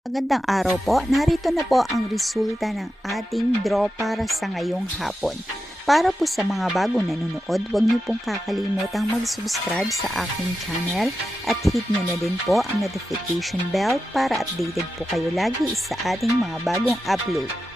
Magandang araw po. Narito na po ang resulta ng ating draw para sa ngayong hapon. Para po sa mga bagong nanonood, huwag niyo pong kakalimutang mag-subscribe sa aking channel at hit niyo na din po ang notification bell para updated po kayo lagi sa ating mga bagong upload.